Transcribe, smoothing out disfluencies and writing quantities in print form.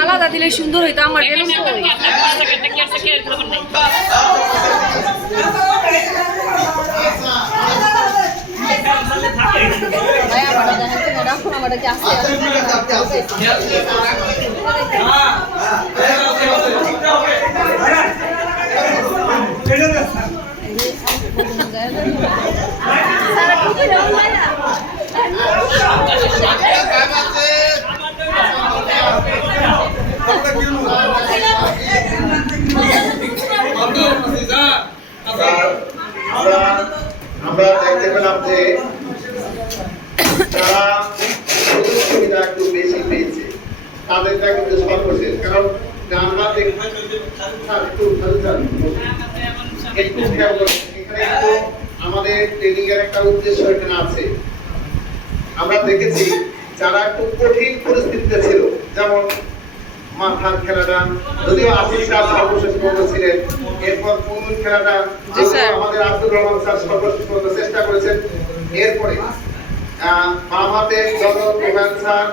আলাদা দিলে সুন্দর হইতো আমার আমরা দেখতে পেলাম যে যারা সুবিধা একটু বেশি পেয়েছে তাদেরটা কিন্তু সর্বশেষ, কারণ আমরা আমাদের ট্রেনিং এর একটা উদ্দেশ্য এখানে আছে। আমরা দেখেছি যারা একটু কঠিন পরিস্থিতিতে ছিল, যেমন মাথার খেলাটা, যদিও আসিফ স্যার সর্বশেষ পর্যন্ত ছিলেন, এরপর কোন খেলাটা আমাদের আব্দুর রহমান স্যার সর্বশেষ পর্যন্ত চেষ্টা করেছেন, এরপরে বাম হাতে যত প্রধান স্যার